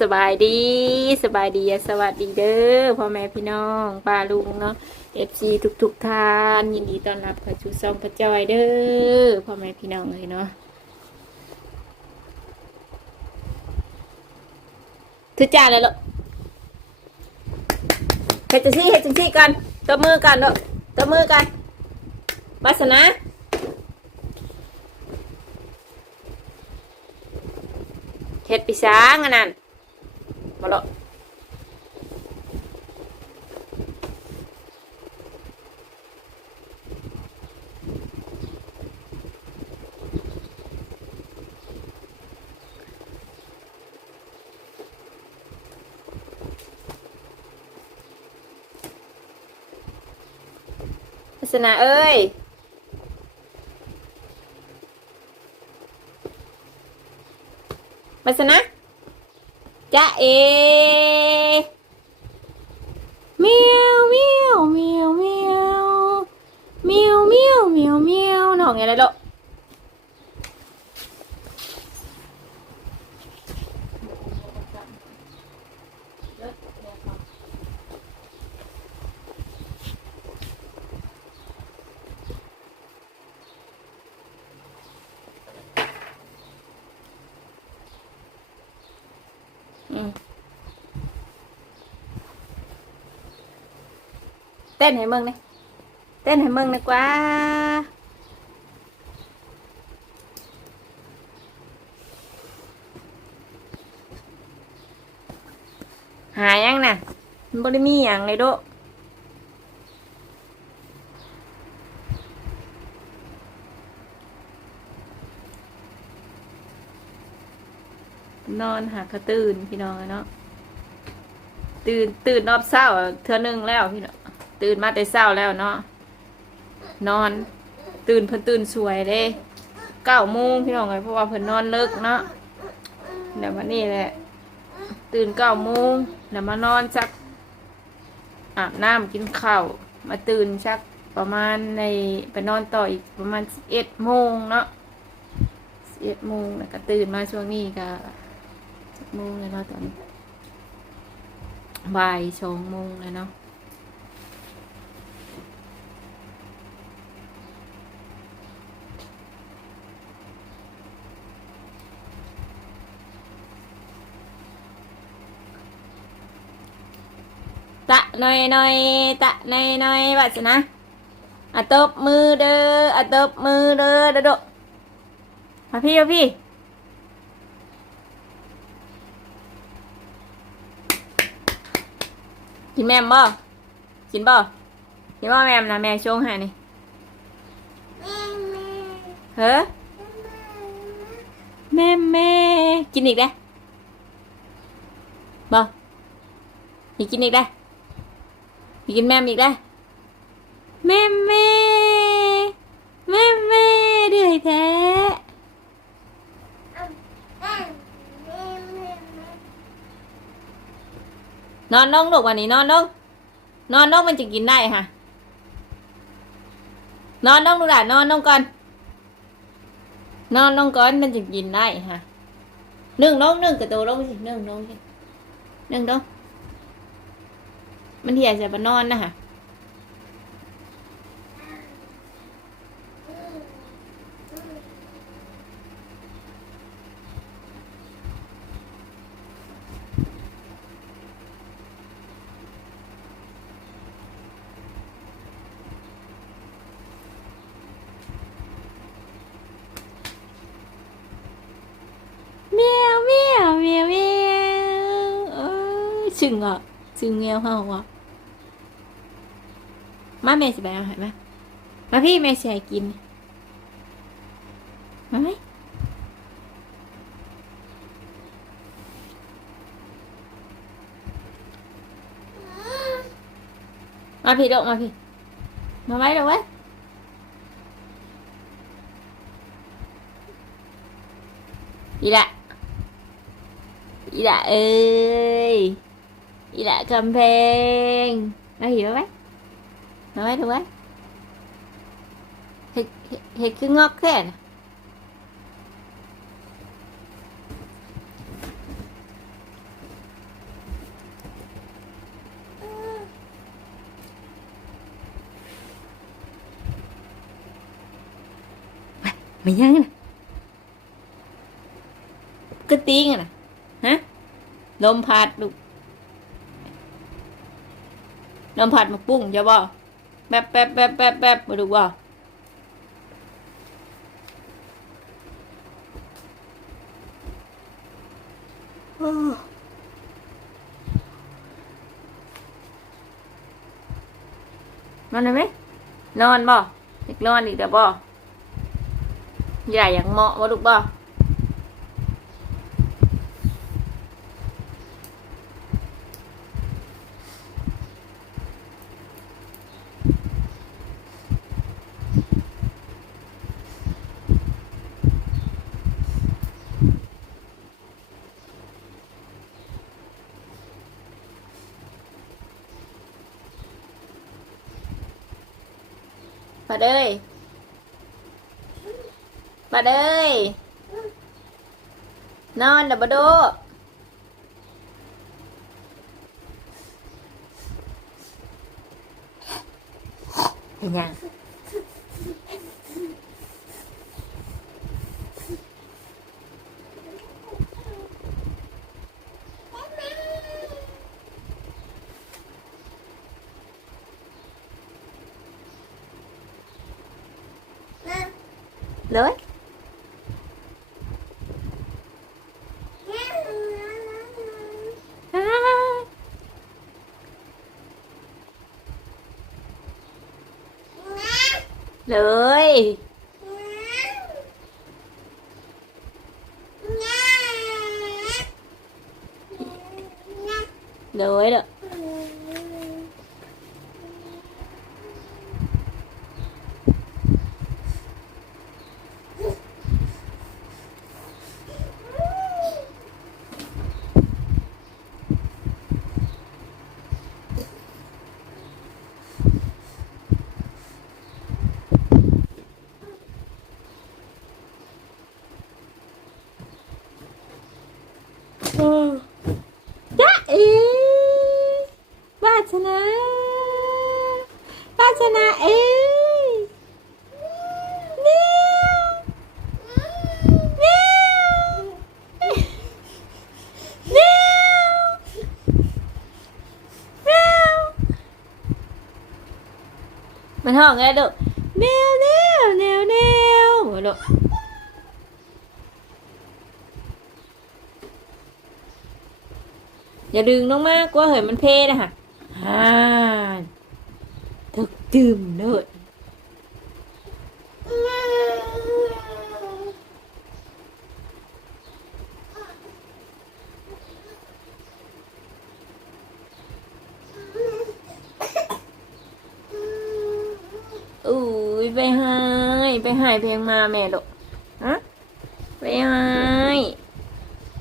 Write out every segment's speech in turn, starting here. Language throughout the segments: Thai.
สบายดีสบายดีสวัสดีเด้อพ่อแม่พี่น้องป้าลุงเนาะเอฟซีทุกทุกๆท่าน ยินดีต้อนรับเข้าสู่ซองพระจอยเด้อพ่อแม่พี่น้องเลยเนาะถือจานเลยลูกเฮ็ดจังซี่เฮ็ดจังซี่กันตัวมือกันลูกตัวมือกันวาสนาเฮ็ดปีช้างอันนั้น มาละลักษณะเอ้ยมาสนะ จ้าเอเมียวเมียวเมียวเมียวเมียวเมียวเมียวเมียวน้องยังไรลูก เต้นให้มึงนี่เต้นให้มึงดีกว่าหายังน่ะมันบ่ได้มีหยังเลยโดะนอนหากระตื่นพี่น้องเนาะตื่นตื่นรอบเศร้าเทื่อหนึงแล้วพี่น้อง ตื่นมาแต่เศร้าแล้วเนาะนอน ตื่นเพิ่นตื่นสวยเด้เก้าโมงพี่น้องเลยเพราะว่าเพิ่นนอนเลิกเนาะเดี๋ยววันนี้แหละ ตื่นเก้าโมงเดี๋ยวมานอนสักอาบน้ำกินข้าวมาตื่นสักประมาณในไปนอนต่ออีกประมาณสิบเอ็ดโมงเนาะสิบเอ็ดโมงแล้วก็ตื่นมาช่วงนี้ก็สิบโมงเลยเนาะตอนนี้บ่ายสองโมงเลยเนาะ หน่อยหน่อยตะหน่อยหน่อยว่าสินะอะตบมือเด้ออะตบมือเด้อเด้อโดะมาพี่มาพี่กินแม่มบ่กินบ่กินบ่แม่มนะแม่ชงให้นี่เฮ้อแม่แม่กินอีกได้บ่อีกกินอีกได้อี กินแม่มอีกได้แม่แม่แม่แม่เดือยแท้นอนลงลูกวันนี้นอนลงนอนลงมันจะกินได้ค่ะ นอนลงลูกหลานนอนลงก่อน นอนลงก่อนมันจะกินได้ค่ะนึ่งลงนึ่งกระโตลงสินึ่งลงสินึ่งลง มันเหี่ยจะมานอนนะฮะเมียวเมียวเมียวเมียวเอ้ชึงอะ ชึงเมียวเฮาอะมาแม่สิไปเอาให้มามาพี่แม่สิให้กิน มาไหมมาพี่ดอกมาพี่ มาไว้ดอกไว้อีละอีละเอ้ย chị đã cầm phèn nói gì đó bác? Nói bác đâu bác? Thì, thì, cứ ngọt thế à? Mày nhớ nè cái tiếng nè. Hả? Lôm phạt đúng นะฮะลมพัดมาปุ้งจะบ่แป๊บแป๊บแป๊บแป๊บแป๊บมาดูบ่โอ้นอนไหมนอนบ่อยากนอนอีกแต่บ่ใหญ่อย่างเหมาะบ่ลูกบ่ เด้ยมาเด้ยนอนเดับมาดูเป็นยังเลยอ่า เลยเลยเด้อ จ้าเอ๋วาสนาวาสนาเอ๋เนี่ยเนี่ยเนี่ยเนี่ยมันห้องไงลูกแนวแนวแนวแนวหัวลูก อย่าดึงลงมากกว่าเฮ้ยมันเพนะฮะฮ่าถึกดื่มเนิดอุ้ยไปหายไปหายเพลงมาแม่ลูกฮะไปหาย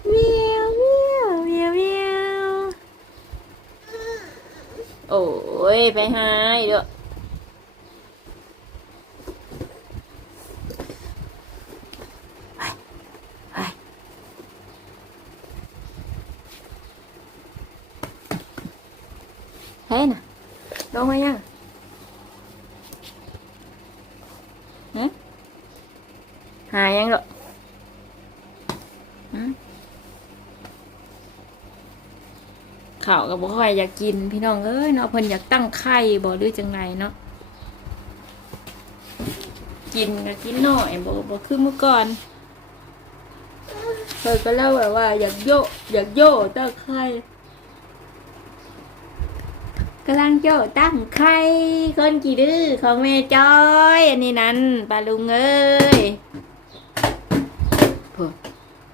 เมียวเมียวเมียวเมียว โอ้ยไปหายเด้อไปไปเฮ้ยน่ะลงมายังฮะหายยังเหรอฮะ ขาวกับบ่ค่อยอยากกิน พี่น้องเอ้ยเนาะเพิ่นอยากตั้งไข่บ่หรือจังไรเนาะกินก็กินน้อยบ่บ่คือเมื่อก่อนเคยก็เล่าแบบว่า อยากโยอยากโยตั้งไข่กำลังโยตั้งไข่คนกี่ดื้อของแม่จ้อย อันนี้นั้นปลาลุงเอ้ย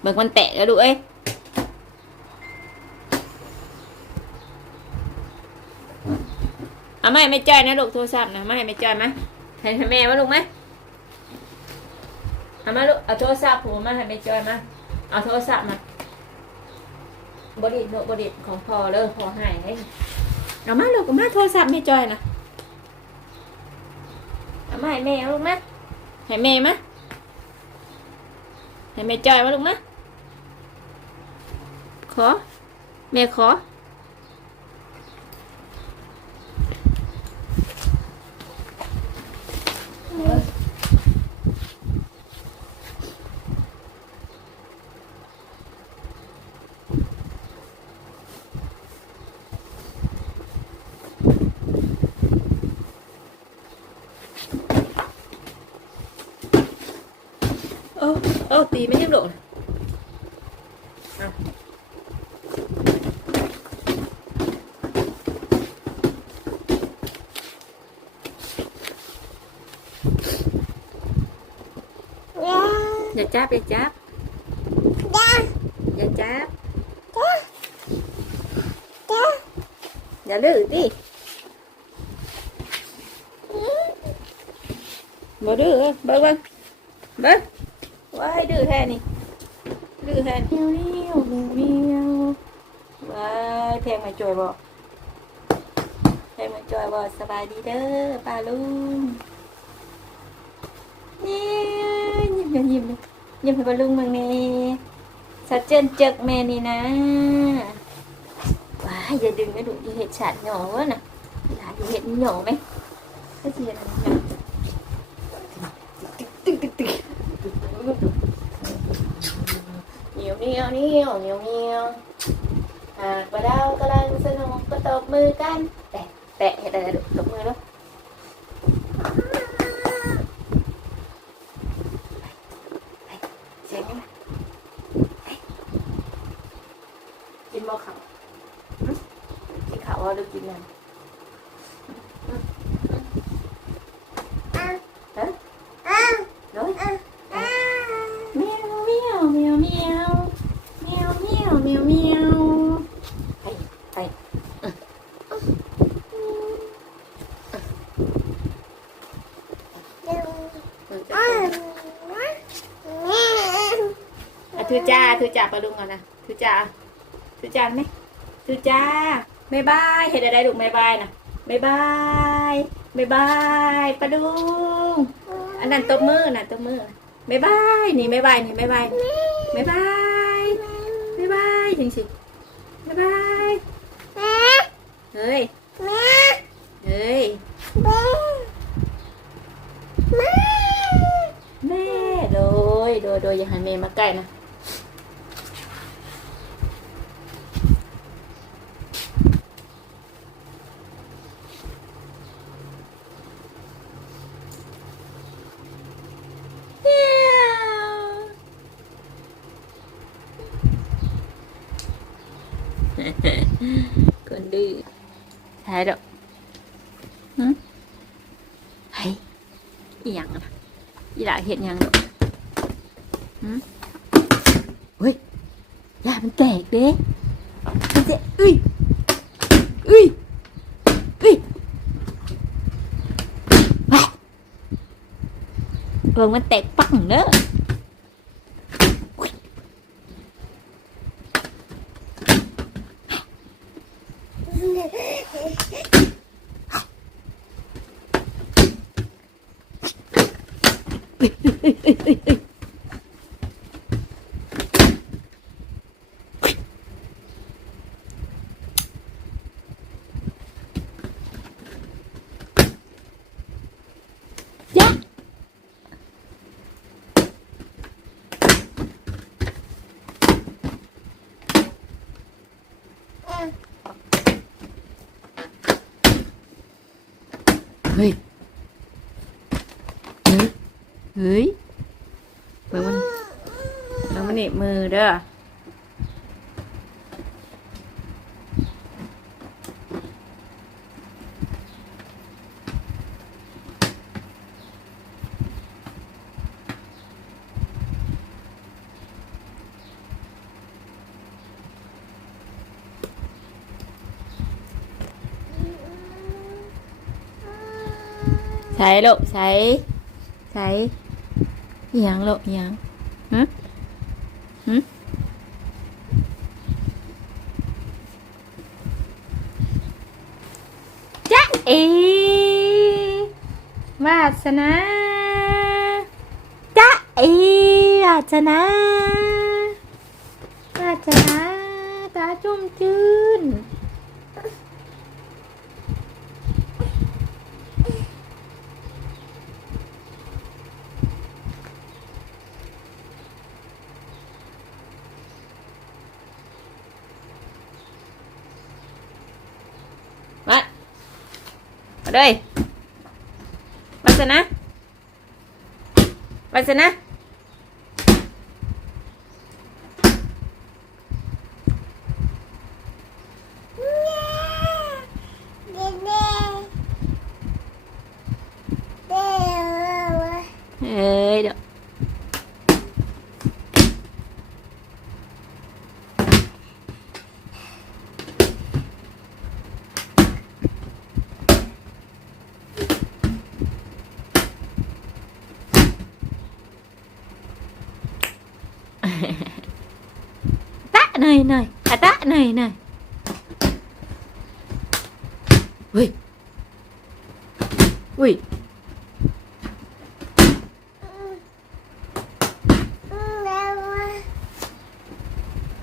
เบิ่งมันแตกแล้วดูเอ้ย เอาไม่ไม่จ่ายนะลูกโทรศัพท์นะไม่ไม่จ่ายไหมให้ให้แม่มาลูกไหมเอามาลูกเอาโทรศัพท์ผมมาให้ไม่จ่ายมาเอาโทรศัพท์มาบริโนบริของพอเลยพอห้เฮ้ยเอามาลูกมาโทรศัพท์ไม่จ่ายนะเอามาให้แม่ลูกนะให้แม่มาให้แม่จ่ายมาลูกนะขอแม่ขอเออตีไม่ยังโดดเอา อย่าจับอย่าจับอย่าจับอย่าลื้อดิบ่ดื้อเอ้ยเบิ่งเบิ่งเบิ่งว้ายดื้อแท้นี่ดื้อแท้เมียวเมียวเมียวว้ายเพลงมาจอยบ่เพลงมาจอยบ่สบายดีเด้อป้าลุงนี่ยิ้มเลยยิ้มเล ยิ้มให้ป้าลุงมึงนี่สัดเจนเจกแม่นี่นะว้าอย่าดึงนะดูอย่าเห็ดฉาดหน่อวะนะหลานอย่าเห็ดหน่อไหมก็เสียนะตึ๊กตึ๊กตึ๊กเหนียวเหนียวเหนียวเหนียวเหนียวหากว่าเรากำลังสนุกก็ตบมือกัน แตะแตะเห็ดอะไรดูตบมือแล้ว จ้าทุจ้าปลาดุงก่อนนะทุจ้าทุจ้าไหมทุจ้าบ๊ายบายเห็นอะไรลูกบ๊ายบายนะบ๊ายบายบ๊ายบายปะดุงอันนั้นตบมือน่ะตบมือบ๊ายบายนี่บ๊ายบายนี่บ๊ายบายบ๊ายบายบ๊ายบายจริงสิบ๊ายบายเฮ้ยเฮ้ยแม่โดยโดยโดยอย่าให้เมย์มาใกล้นะ คนดื้อใช่ดอกหึเฮ้ย อีหยังล่ะอีหลาเห็นยังดอกหึเฮ้ยยามันแตกเด้มันจะอุ้ยอุ้ยอุ้ยแหวะเออมันแตกปังเด้อยะเฮ้ย เฮ้ย เฮ้ยเบิ่งมันเบิ่งมันหนีบมือเด้อใส่ลูกใส่ใส่ อิหยังลูกอิหยังฮะฮะจ๊ะเอวาสนาจ๊ะเอวาสนาวาสนาตาจุ่มจืน เลยวัสนะวัสนะ ตะหน่อยหน่อยอะตะหน่อยหน่อยเฮ้ยอุ้ย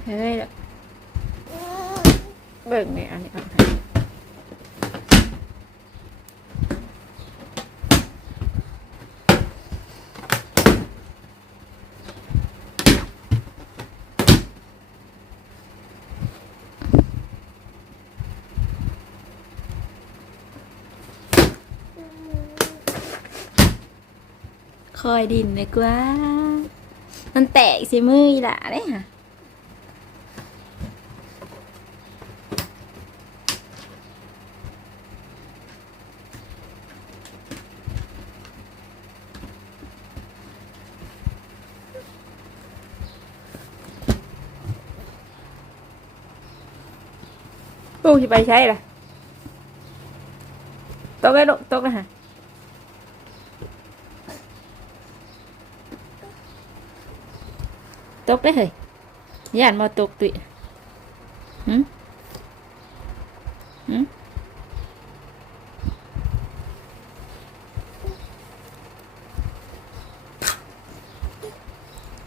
เฮ้ย เบิ่งนี่อันนี้เอาให้คอยดินเลยกว่า มันแตกสิมืออีหล่ะเด้ค่ะ ลูกจะไปใช้ล่ะตกเลยลูกตกเลยฮะตกได้เหรอย่านมาตกตุยหืมหืม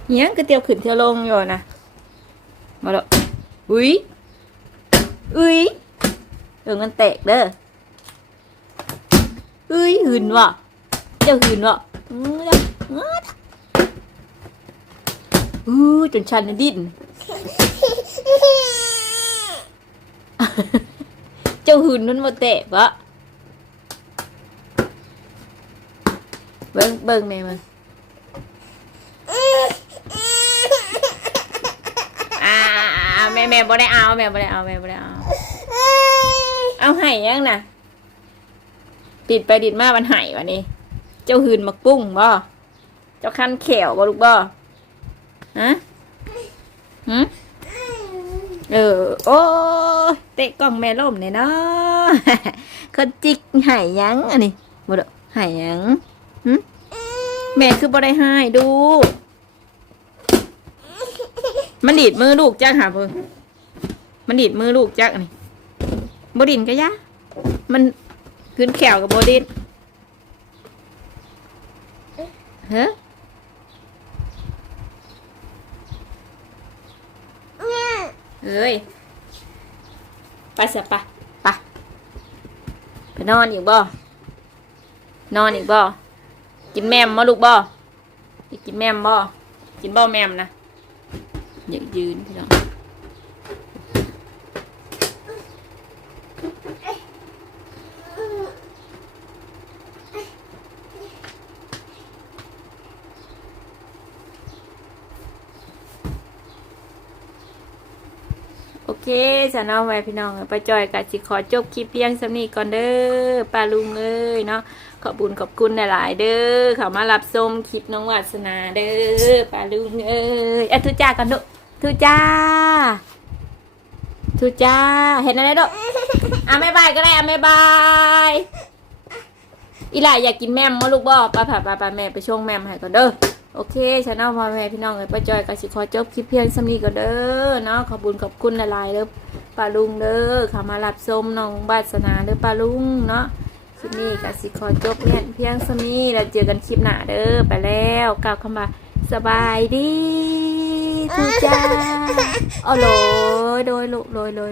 เหี้ยก็เตียวขึ้นเที่ยวลงอยู่นะมาแล้วอุ้ย อุ้ยเออมันแตกเด้ออุ้ยหืนวะเจ้าหืนวะอื้อจนชันดิ้นเจ้าหืนมันมาแตกวะเบิ่งเบิ่งแม่มันอ่า แม่บ่ได้เอาแม่บ่ได้เอาแม่บ่ได้เอา เอาไห่ยังนะดิดไปดิดมามันไห่วะนี่เจ้าหืนมักปุ้งบ่เจ้าคันแขวบ่ลูกบ่ฮะหืเออ โอ้เตะกล่องแม่ล่มเนี่ยเนาะคนจิกไห่ยังอันนี้บ่ดไห่ยังหืแม่คือบ่ได้ให้ดู มันดีดมือลูกจักหาเพิ่ง มันดีดมือลูกจักนนี้บดินก็ยะ มันขึ้นแขวกับบดินเฮ้เอ้ย ไปสะปะไปไปนอนอีกบ่ นอนอีกบ่ กินแมมมาลูกบ่อยากกินแมมบ่ กินบ่แมมนะ อยากยืนพี่น้อง เคสาวน้องไว้พี่น้องไปจอยกับสิขอจบคลิปเพียงสำนีก่อนเด้อป้าลุงเอ้ยเนาะขอบคุญขอบคุณหลาย ๆ เด้อเขามารับชมคลิปน้องวาสนาเด้อป้าลุงเอ้ยอะทุจ้ากันดุทุจ้าทุจ้าเห็นอะไรดุอะไม่บายก็ได้อะไม่บายอีหล่าอยากกินแม่มมาลูกบ่ป้าผ่าป้าป้าแม่ไปช่วงแม่มให้ก่อนเด้อ โอเคชาแนลพ่อแม่พี่น้องเอ้ยป้าจอยกับสิขอจบคลิปเพียงสำนีก่อนเด้อเนาะขอบคุญขอบคุณหลายๆเด้อป้าลุงเด้อเขามารับชมน้องบาสนาเด้อป้าลุงเนาะคลิปนี้กับสิขอจบเนี่ยเพียงสำนีแล้วเจอกันคลิปหน้าเด้อไปแล้วกล่าวคำว่าสบายดีทุกจ้าอ๋อโหลยโดยลูกโดยโดยโดย